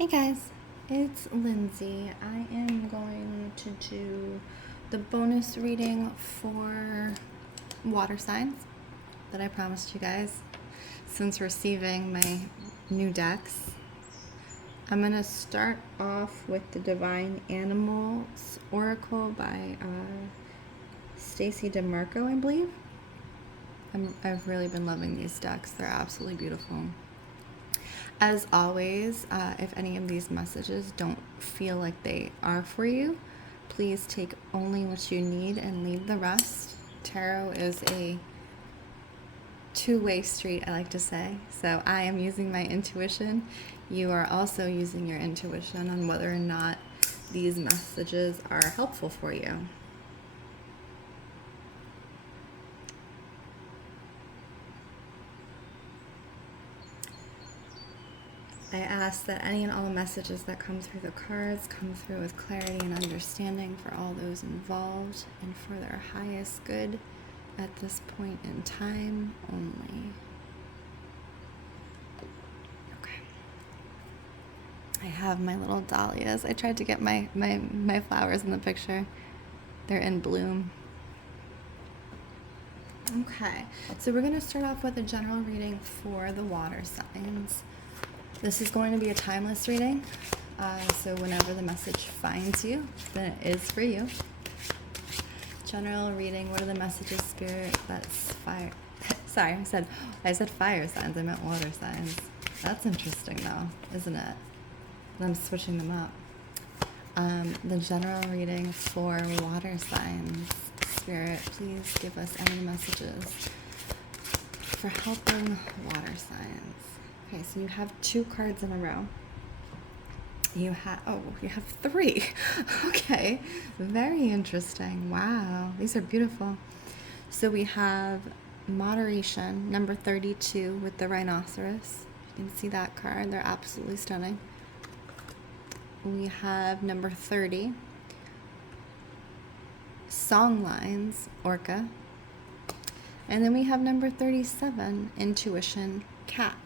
Hey guys, it's Lindsay. I am going to do the bonus reading for water signs that I promised you guys since receiving my new decks. I'm going to start off with the Divine Animals Oracle by Stacy DeMarco, I believe. I've really been loving these decks. They're absolutely beautiful. As always, if any of these messages don't feel like they are for you, please take only what you need and leave the rest. Tarot is a two-way street, I like to say. So I am using my intuition. You are also using your intuition on whether or not these messages are helpful for you. I ask that any and all messages that come through the cards come through with clarity and understanding for all those involved and for their highest good at this point in time only. Okay. I have my little dahlias. I tried to get my flowers in the picture. They're in bloom. Okay, so we're going to start off with a general reading for the water signs. This is going to be a timeless reading, so whenever the message finds you, then it is for you. General reading, what are the messages, Spirit? That's fire. Sorry, I said fire signs, I meant water signs. That's interesting though, isn't it? I'm switching them up. The general reading for water signs. Spirit, please give us any messages for helping water signs. Okay, so you have 2 cards in a row. You have three. Okay, very interesting. Wow, these are beautiful. So we have moderation, number 32 with the rhinoceros. You can see that card. They're absolutely stunning. We have number 30, songlines, orca. And then we have number 37, intuition, cat.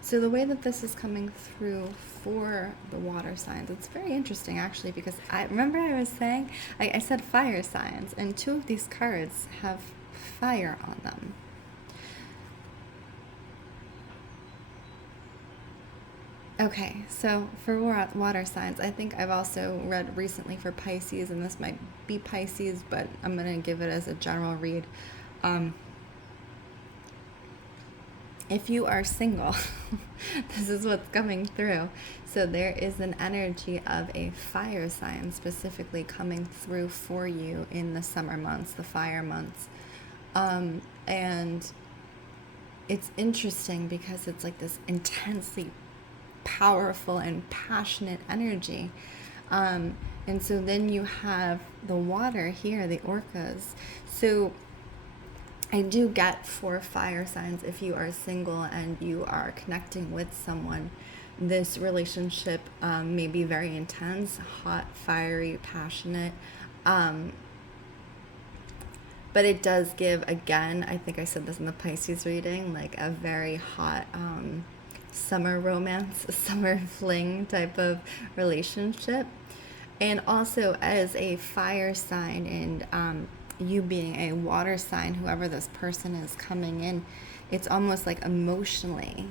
So the way that this is coming through for the water signs, it's very interesting actually, because I was saying, I said fire signs, and 2 of these cards have fire on them. Okay, so for water signs, I think I've also read recently for Pisces, and this might be Pisces, but I'm going to give it as a general read. If you are single, this is what's coming through. So there is an energy of a fire sign specifically coming through for you in the summer months, the fire months. And it's interesting because it's like this intensely powerful and passionate energy. And so then you have the water here, the orcas. So I do get for fire signs, if you are single and you are connecting with someone, this relationship may be very intense, hot, fiery, passionate. But it does give, again, I think I said this in the Pisces reading, like a very hot summer romance, summer fling type of relationship. And also as a fire sign and you being a water sign, whoever this person is coming in, it's almost like emotionally,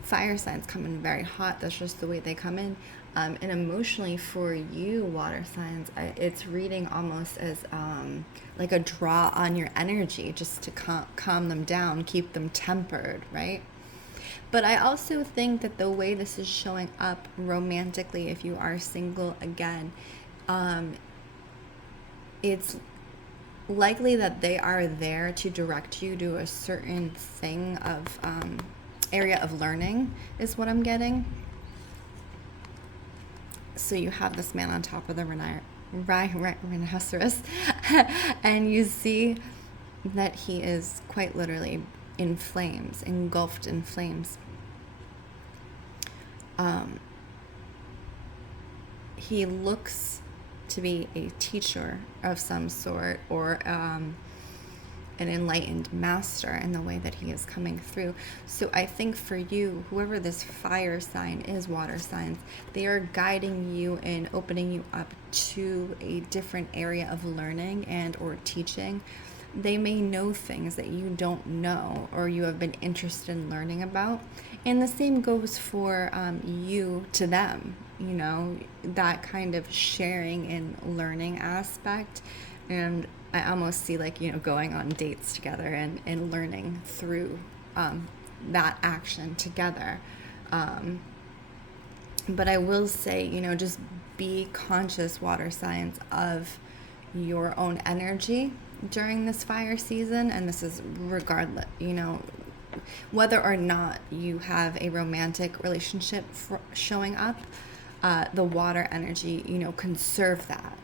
fire signs come in very hot. That's just the way they come in. And emotionally for you, water signs, it's reading almost as like a draw on your energy just to calm them down, keep them tempered, right? But I also think that the way this is showing up romantically, if you are single again, it's likely that they are there to direct you to a certain thing of area of learning is what I'm getting. So you have this man on top of the rhinoceros and you see that he is quite literally in flames, engulfed in flames. He looks to be a teacher of some sort, or an enlightened master in the way that he is coming through. So I think for you, whoever this fire sign is, water signs, they are guiding you and opening you up to a different area of learning and or teaching. They may know things that you don't know or you have been interested in learning about. And the same goes for you to them, you know, that kind of sharing and learning aspect. And I almost see, like, you know, going on dates together and learning through that action together. But I will say, you know, just be conscious, water signs, of your own energy during this fire season. And this is regardless, you know, whether or not you have a romantic relationship showing up, the water energy, you know, conserve that,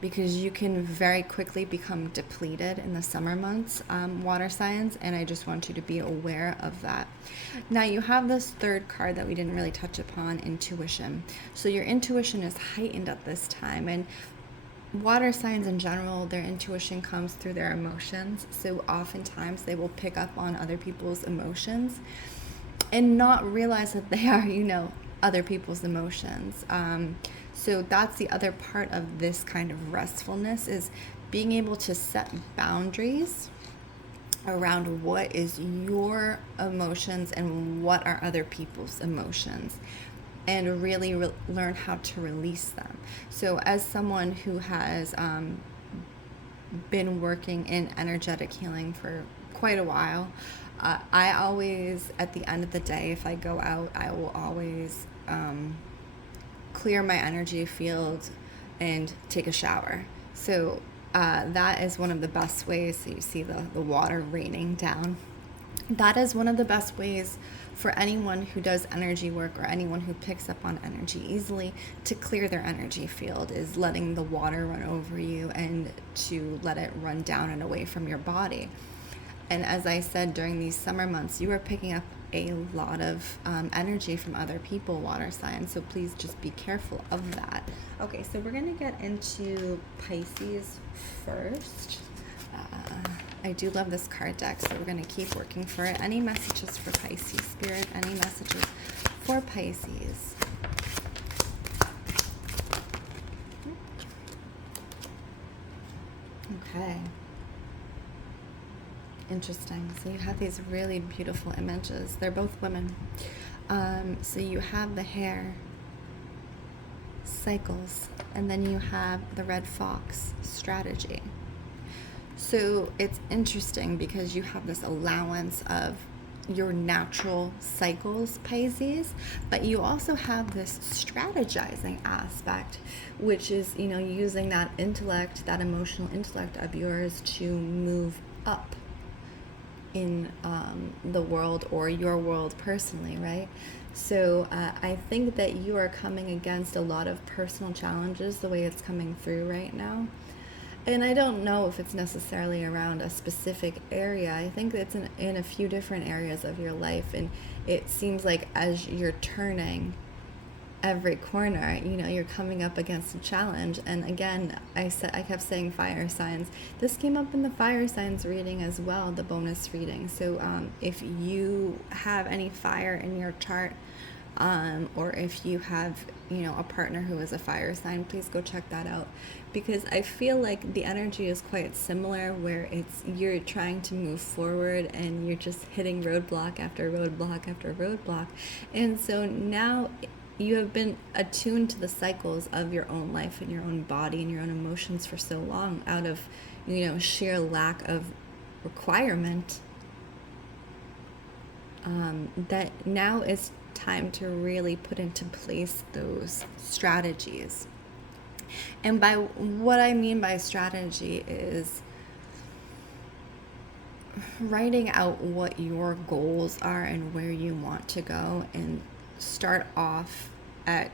because you can very quickly become depleted in the summer months, water signs, and I just want you to be aware of that. Now you have this third card that we didn't really touch upon, intuition. So your intuition is heightened at this time, and water signs in general, their intuition comes through their emotions. So oftentimes they will pick up on other people's emotions and not realize that they are, you know, other people's emotions. So that's the other part of this kind of restfulness, is being able to set boundaries around what is your emotions and what are other people's emotions, and really learn how to release them. So as someone who has been working in energetic healing for quite a while, I always, at the end of the day, if I go out, I will always clear my energy field and take a shower. So that is one of the best ways. So you see the water raining down. That is one of the best ways for anyone who does energy work or anyone who picks up on energy easily to clear their energy field, is letting the water run over you and to let it run down and away from your body. And as I said, during these summer months, you are picking up a lot of energy from other people, water signs. So please just be careful of that. Okay, so we're going to get into Pisces first. I do love this card deck, so we're going to keep working for it. Any messages for Pisces, Spirit? Any messages for Pisces? Okay. Interesting. So you have these really beautiful images. They're both women. So you have the hair, cycles, and then you have the red fox, strategy. So it's interesting because you have this allowance of your natural cycles, Pisces, but you also have this strategizing aspect, which is, you know, using that intellect, that emotional intellect of yours to move up in the world, or your world personally, right? So I think that you are coming against a lot of personal challenges the way it's coming through right now. And I don't know if it's necessarily around a specific area. I think it's in a few different areas of your life. And it seems like as you're turning every corner, you know, you're coming up against a challenge. And again, I kept saying fire signs. This came up in the fire signs reading as well, the bonus reading. So if you have any fire in your chart, or if you have, you know, a partner who is a fire sign, please go check that out, because I feel like the energy is quite similar, where you're trying to move forward and you're just hitting roadblock after roadblock after roadblock. And so now you have been attuned to the cycles of your own life and your own body and your own emotions for so long, out of, you know, sheer lack of requirement, that now is time to really put into place those strategies. And by what I mean by strategy is writing out what your goals are and where you want to go, and start off at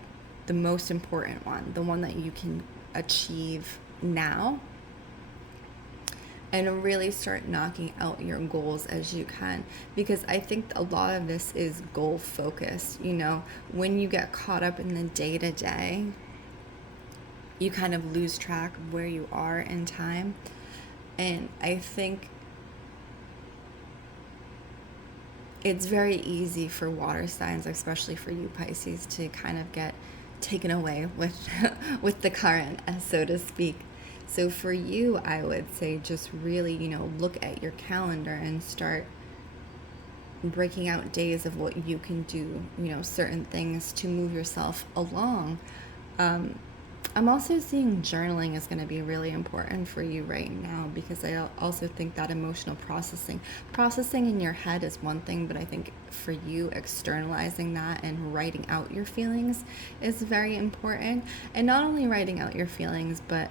the most important one, the one that you can achieve now, and really start knocking out your goals as you can. Because I think a lot of this is goal focused. You know, when you get caught up in the day-to-day, you kind of lose track of where you are in time. And I think it's very easy for water signs, especially for you Pisces, to kind of get taken away with with the current, so to speak. So for you, I would say just really, look at your calendar and start breaking out days of what you can do, certain things to move yourself along. I'm also seeing journaling is going to be really important for you right now, because I also think that emotional processing in your head is one thing, but I think for you, externalizing that and writing out your feelings is very important. And not only writing out your feelings, but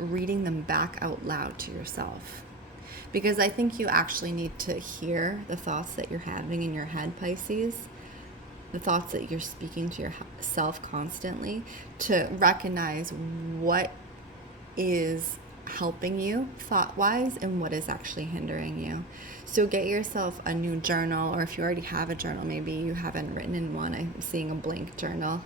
reading them back out loud to yourself. Because I think you actually need to hear the thoughts that you're having in your head, Pisces, the thoughts that you're speaking to yourself constantly, to recognize what is helping you thought-wise and what is actually hindering you. So get yourself a new journal, or if you already have a journal, maybe you haven't written in one. I'm seeing a blank journal.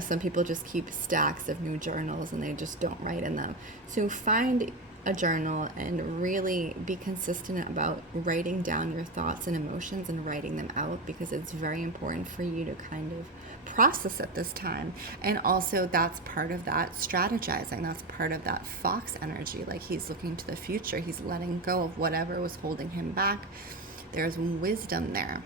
Some people just keep stacks of new journals and they just don't write in them. So find a journal and really be consistent about writing down your thoughts and emotions and writing them out, because it's very important for you to kind of process at this time. And also that's part of that strategizing. That's part of that fox energy. Like, he's looking to the future. He's letting go of whatever was holding him back. There's wisdom there.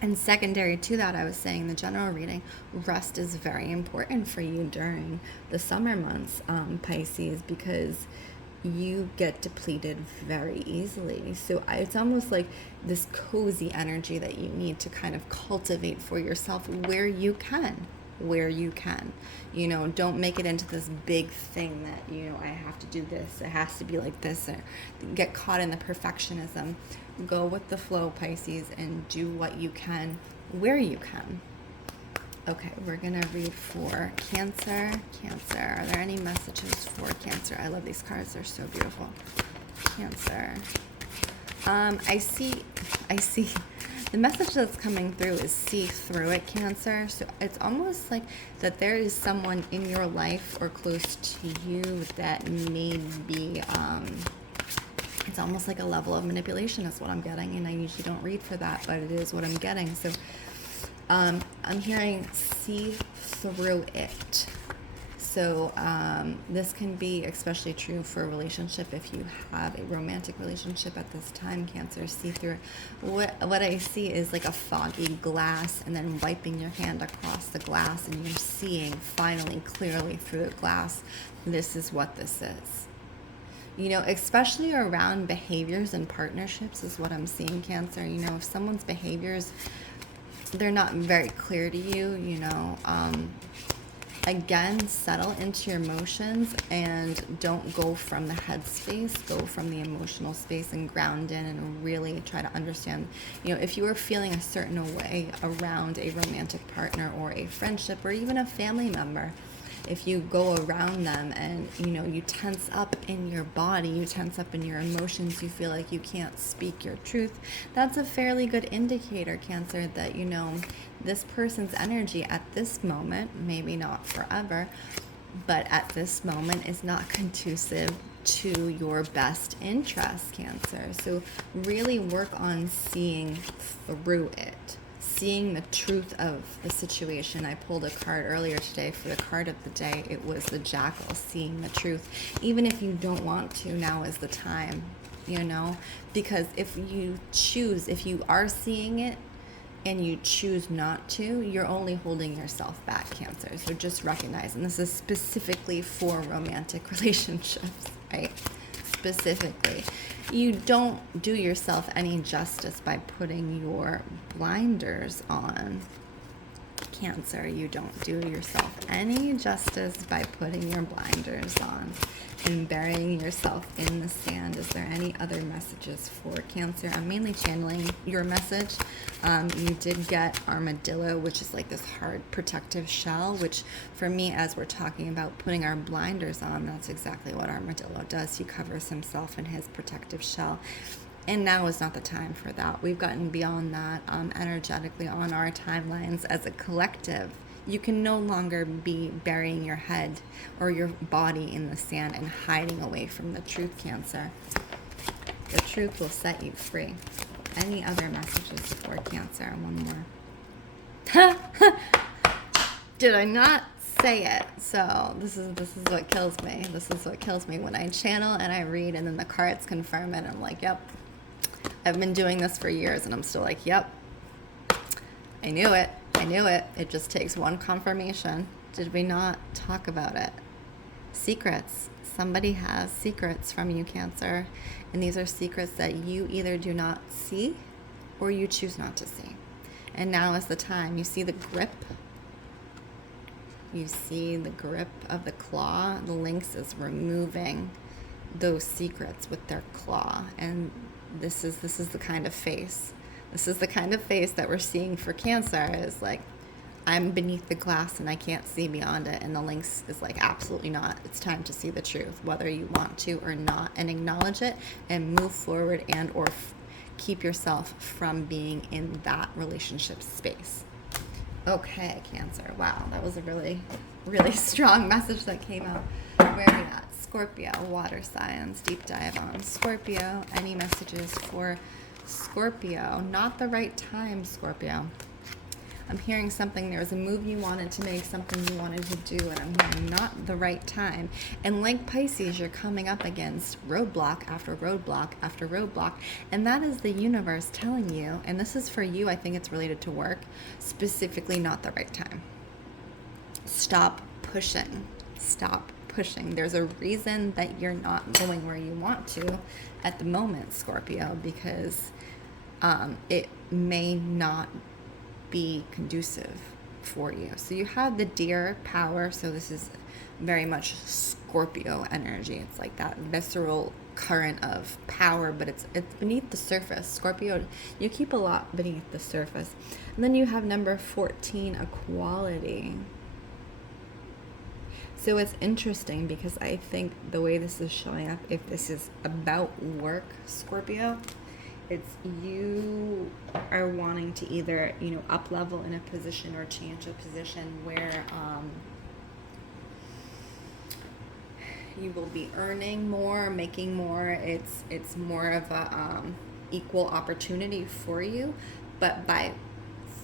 And secondary to that, I was saying the general reading, rest is very important for you during the summer months, Pisces, because you get depleted very easily. So it's almost like this cozy energy that you need to kind of cultivate for yourself where you can. Don't make it into this big thing that, I have to do this, it has to be like this, or get caught in the perfectionism. Go with the flow, Pisces, and do what you can where you can. Okay, we're going to read for Cancer. Cancer, are there any messages for Cancer? I love these cards. They're so beautiful. Cancer. I see the message that's coming through is see through it, Cancer. So it's almost like that there is someone in your life or close to you that may be, it's almost like a level of manipulation is what I'm getting. And I usually don't read for that, but it is what I'm getting. So I'm hearing see through it. So this can be especially true for a relationship. If you have a romantic relationship at this time, Cancer, see through it. What I see is like a foggy glass, and then wiping your hand across the glass, and you're seeing finally clearly through the glass. This is what this is. Especially around behaviors and partnerships is what I'm seeing, Cancer. If someone's behaviors, they're not very clear to you, again, settle into your emotions and don't go from the head space, go from the emotional space and ground in and really try to understand, if you are feeling a certain way around a romantic partner or a friendship or even a family member, if you go around them and, you tense up in your body, you tense up in your emotions, you feel like you can't speak your truth, that's a fairly good indicator, Cancer, that, this person's energy at this moment, maybe not forever, but at this moment is not conducive to your best interest, Cancer. So really work on seeing through it. Seeing the truth of the situation. I pulled a card earlier today for the card of the day. It was the Jackal, seeing the truth. Even if you don't want to, now is the time, because if you are seeing it and you choose not to, you're only holding yourself back, Cancer. So just recognize, and this is specifically for romantic relationships, right? Specifically, you don't do yourself any justice by putting your blinders on, Cancer. You don't do yourself any justice by putting your blinders on and burying yourself in the sand. Is there any other messages for Cancer? I'm mainly channeling your message. You did get armadillo, which is like this hard protective shell, which for me, as we're talking about putting our blinders on, that's exactly what armadillo does. He covers himself in his protective shell. And now is not the time for that. We've gotten beyond that energetically on our timelines as a collective. You can no longer be burying your head or your body in the sand and hiding away from the truth, Cancer. The truth will set you free. any other messages for Cancer? One more. Did I not say it? So this is what kills me. This is what kills me when I channel and I read and then the cards confirm it. I'm like, yep. I've been doing this for years and I'm still like, yep. I knew it. I knew it. It just takes one confirmation. Did we not talk about it? Secrets. Somebody has secrets from you, Cancer. And these are secrets that you either do not see or you choose not to see. And now is the time. You see the grip. You see the grip of the claw. The lynx is removing those secrets with their claw. And this is the kind of face. This is the kind of face that we're seeing for Cancer, is like, I'm beneath the glass and I can't see beyond it. And the lynx is like, absolutely not. It's time to see the truth, whether you want to or not, and acknowledge it and move forward and or keep yourself from being in that relationship space. Okay, Cancer. Wow, that was a really, really strong message that came out. Where are we at? Scorpio, water signs, deep dive on Scorpio. Any messages for Scorpio? Not the right time, Scorpio. I'm hearing something. There was a move you wanted to make, something you wanted to do, and I'm hearing not the right time. And like Pisces, you're coming up against roadblock after roadblock after roadblock. And that is the universe telling you, and this is for you, I think it's related to work, specifically not the right time. Stop pushing. Stop pushing. There's a reason that you're not going where you want to at the moment, Scorpio, because it may not be conducive for you. So you have the deer power, so this is very much Scorpio energy. It's like that visceral current of power, but it's beneath the surface. Scorpio, you keep a lot beneath the surface. And then you have number 14, equality. So it's interesting because I think the way this is showing up, if this is about work, Scorpio, it's you are wanting to either, up level in a position or change a position where you will be earning more, making more. It's more of a equal opportunity for you, but by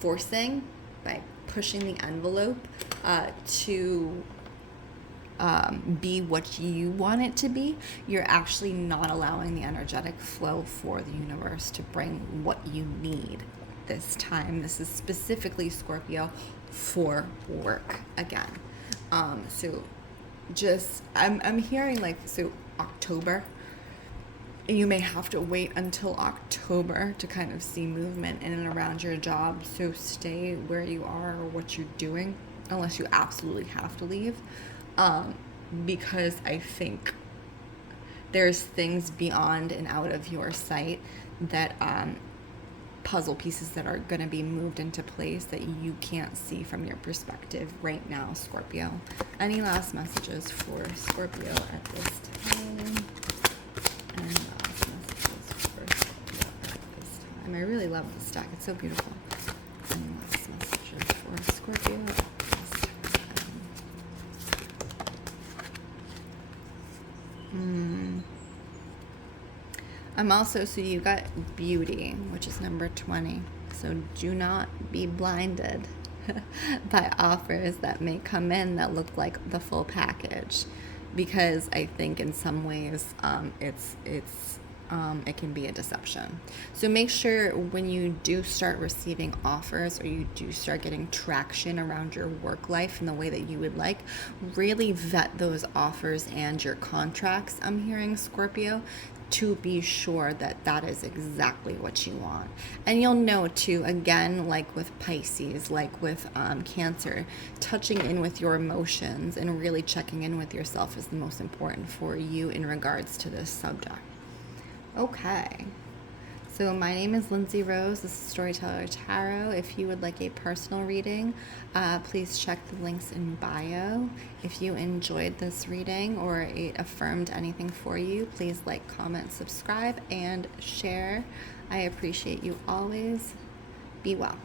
pushing the envelope to be what you want it to be, you're actually not allowing the energetic flow for the universe to bring what you need this time. This is specifically, Scorpio, for work again. So just I'm hearing like, so October, you may have to wait until October to kind of see movement in and around your job. So stay where you are or what you're doing unless you absolutely have to leave. Because I think there's things beyond and out of your sight that puzzle pieces that are going to be moved into place that you can't see from your perspective right now, Scorpio. Any last messages for Scorpio at this time? And last messages for Scorpio at this time. I really love this deck. It's so beautiful. Any last messages for Scorpio at this time? I'm also, so you got beauty, which is number 20. So do not be blinded by offers that may come in that look like the full package, because I think in some ways it can be a deception. So make sure when you do start receiving offers or you do start getting traction around your work life in the way that you would like, really vet those offers and your contracts, I'm hearing, Scorpio, to be sure that that is exactly what you want. And you'll know too, again, like with Pisces, like with Cancer, touching in with your emotions and really checking in with yourself is the most important for you in regards to this subject. Okay, so my name is Lindsey Rose. This is Storyteller Tarot. If you would like a personal reading, please check the links in bio. If you enjoyed this reading or it affirmed anything for you, please like, comment, subscribe, and share. I appreciate you always. Be well.